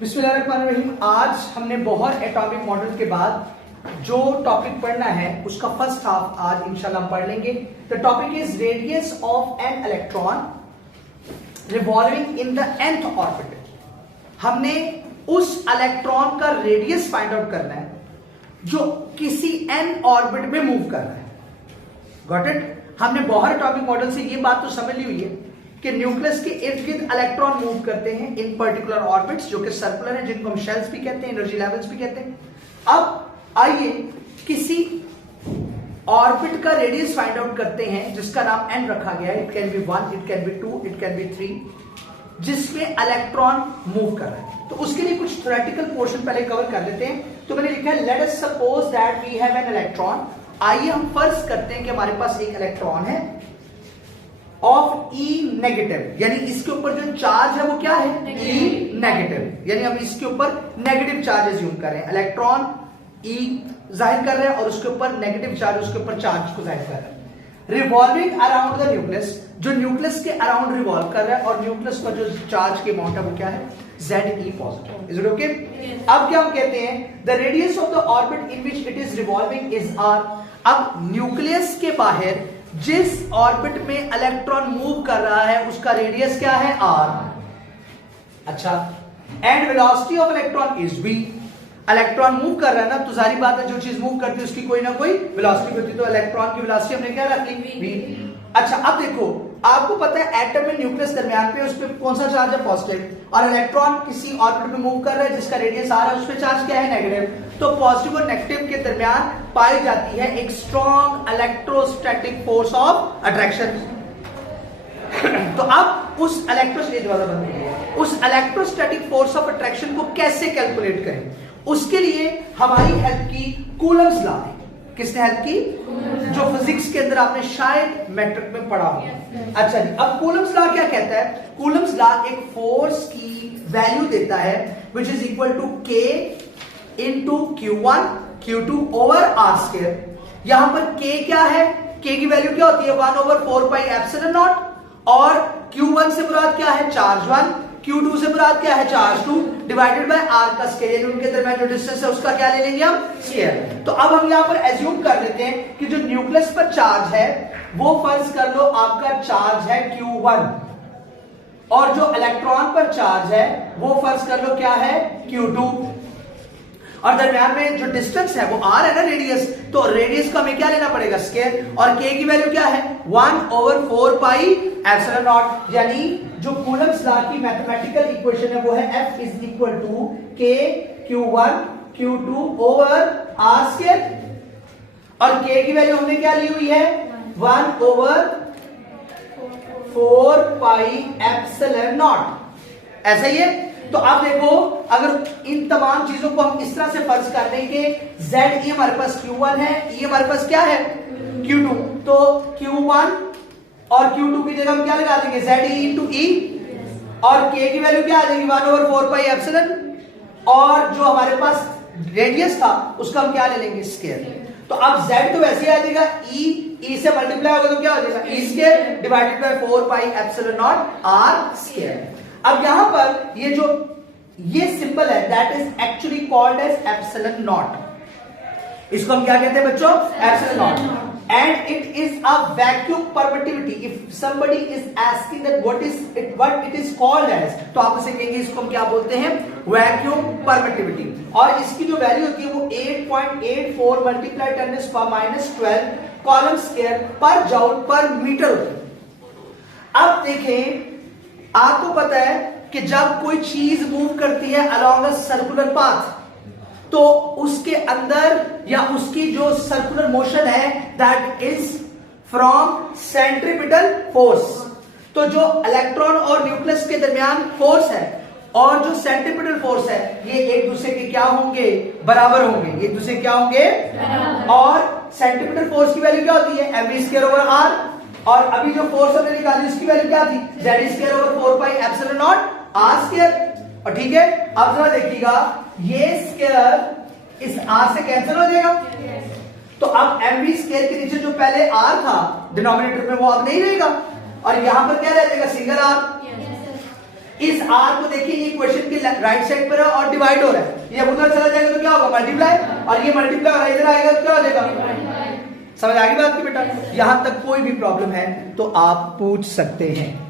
बिस्मिल्लाहिर्रहमानिर्रहीम। आज हमने बोहर एटॉमिक मॉडल के बाद जो टॉपिक पढ़ना है उसका फर्स्ट हाफ आज इंशाल्लाह हम पढ़ लेंगे। The topic is radius of an electron revolving in the nth orbit. हमने उस इलेक्ट्रॉन का रेडियस फाइंड आउट करना है जो किसी n ऑर्बिट में मूव कर रहा है। Got it? हमने बोहर एटॉमिक मॉडल से ये बात तो समझ ली हुई है कि न्यूक्लियस के इर्द गिर्द इलेक्ट्रॉन मूव करते हैं इन पर्टिकुलर ऑर्बिट्स जो कि सर्कुलर हैं, जिनको हम शेल्स भी कहते हैं, एनर्जी लेवल्स भी कहते हैं। अब आइए किसी ऑर्बिट का रेडियस फाइंड आउट करते हैं जिसका नाम n रखा गया है। It can be 1, it can be 2, it can be 3, जिसमें इलेक्ट्रॉन मूव कर रहा है। तो उसके लिए कुछ थ्योरेटिकल पोर्शन पहले कवर कर लेते हैं। तो मैंने लिखा है let us suppose that we have an electron. आइए हम फर्ज करते हैं कि हमारे पास एक इलेक्ट्रॉन है ऑफ E नेगेटिव, यानी इसके ऊपर जो चार्ज है वो क्या है? E नेगेटिव, यानी हम इसके ऊपर नेगेटिव चार्ज एज्यूम कर रहे हैं। इलेक्ट्रॉन E जाहिर कर रहे हैं और उसके ऊपर नेगेटिव चार्ज, उसके ऊपर चार्ज को जाहिर कर रहे हैं। रिवॉल्विंग अराउंड द न्यूक्लियस, जो न्यूक्लियस के अराउंड रिवॉल्व कर रहा है और न्यूक्लियस का जो चार्ज के अमाउंट है वो क्या है? Ze positive. Is it okay? अब क्या हम कहते हैं? The radius of the orbit in which it is revolving is r। अब न्यूक्लियस के बाहर जिस ऑर्बिट में इलेक्ट्रॉन मूव कर रहा है उसका रेडियस क्या है? r। अच्छा, and velocity of electron is v। Electron move कर रहा है ना, तो जाहिर बात है जो चीज मूव करती है उसकी कोई ना कोई वेलोसिटी होती है, तो इलेक्ट्रॉन की वेलोसिटी हमने क्या रख ली? v। अच्छा, अब देखो, आपको पता है एटम में न्यूक्लियस दरमियान पे उस पे कौन सा चार्ज है? पॉजिटिव। और इलेक्ट्रॉन किसी ऑर्बिट में मूव कर रहा है जिसका रेडियस r है, उस पे चार्ज क्या है? नेगेटिव। तो पॉजिटिव और नेगेटिव के दरमियान पाई जाती है एक strong electrostatic force of attraction. तो अब उस इलेक्ट्रोस्टैटिक फोर्स ऑफ अट्रैक्शन को कैसे कैलकुलेट करें? उसके लिए हमारी हेल्प की कूलम्स लॉ ने। किसने हेल्प की? जो फिजिक्स के अंदर आपने शायद मैट्रिक में पढ़ा होगा। अच्छा जी, अब कूलम्स लॉ क्या कहता है? कूलम्स लॉ एक फोर्स की वैल्यू देता है which is equal to k into Q1 Q2 over R square. यहां पर k क्या है? k की वैल्यू क्या होती है? 1 ओवर 4 पाई एप्सिलॉन नॉट। और Q1 से मुराद क्या है? चार्ज 1। Q2 से मुराद क्या है? चार्ज 2 डिवाइडेड बाय r का स्क्वायर, यानी उनके दरमियान जो डिस्टेंस है उसका क्या ले लेंगे हम? स्क्वायर। तो अब हम यहां पर एज्यूम कर लेते हैं कि जो न्यूक्लियस पर चार्ज है वो फर्ज कर लो आपका चार्ज है Q1, और जो इलेक्ट्रॉन पर चार्ज है वो फर्ज कर लो क्या है? Q2। और दरमियान में जो डिस्टेंस है वो r है ना, रेडियस। तो रेडियस का हमें क्या लेना पड़ेगा? स्क्वायर। और k की वैल्यू क्या है? 1 ओवर 4 पाई एप्सिलॉन नॉट। यानी जो कूलम्स लॉ की मैथमेटिकल इक्वेशन है वो है F is equal to k Q1 Q2 over r square. और k की वैल्यू हमने क्या ली हुई है? 1 ओवर 4 पाई एप्सिलॉन नॉट। ऐसा ही है। तो आप देखो, अगर इन तमाम चीजों को हम इस तरह से फर्ज कर लें कि Z हमारे पास Q1 है, E हमारे पास क्या है? Q2। तो Q1 और Q2 की जगह हम क्या लगा देंगे? ZE into E। और K की वैल्यू क्या आ जाएगी? 1 ओवर 4 पाई एप्सिलॉन। और जो हमारे पास रेडियस था उसका हम क्या ले लेंगे? स्क्वायर। तो अब Z तो वैसे आ जाएगा, E से मल्टीप्लाई होगा तो क्या हो जाएगा? E square divided by 4 pi epsilon naught r square. अब यहां पर ये सिंबल है that is actually called as epsilon naught. इसको हम क्या कहते हैं बच्चों? Epsilon naught. And it is a vacuum permittivity. If somebody is asking that what it is called as, तो आप उसे कहेंगे इसको हम क्या बोलते हैं? Vacuum permittivity. और इसकी जो वैल्यू होती है वो 8.84 मल्टीप्लाई 10⁻12 कॉलम स्क्वायर पर जूल पर मीटर होती है। अब देखें, आपको पता है कि जब कोई चीज मूव करती है अलोंग अ सर्कुलर पाथ, तो उसके अंदर या उसकी जो सर्कुलर मोशन है that is from centripetal force. तो जो इलेक्ट्रॉन और न्यूक्लियस के दरमियान फोर्स है और जो सेंट्रीपिटल फोर्स है ये एक दूसरे के क्या होंगे? बराबर होंगे। एक दूसरे क्या होंगे? और सेंट्रीपिटल फोर्स की वैल्यू क्या होती है? mv square over r। और अभी जो फोर्स हमने निकाली उसकी वैल्यू क्या थी? Z square over 4 pi epsilon naught r square. और ठीक है, अब जरा देखिएगा, ये स्क्वायर इस r से कैंसिल हो जाएगा। तो अब mv स्क्वायर के नीचे जो पहले r था डिनोमिनेटर में वो अब नहीं रहेगा, और यहां पर क्या रह जाएगा? Single r। इस आर को देखिए, ये क्वेश्चन के राइट साइड पर है और डिवाइड हो रहा है, ये उधर चला जाएगा तो क्या होगा, मल्टीप्लाई, और ये मल्टीप्लाई और इधर आएगा तो क्या हो जाएगा। समझ आ गई बात की बेटा? यहां तक कोई भी प्रॉब्लम है तो आप पूछ सकते हैं।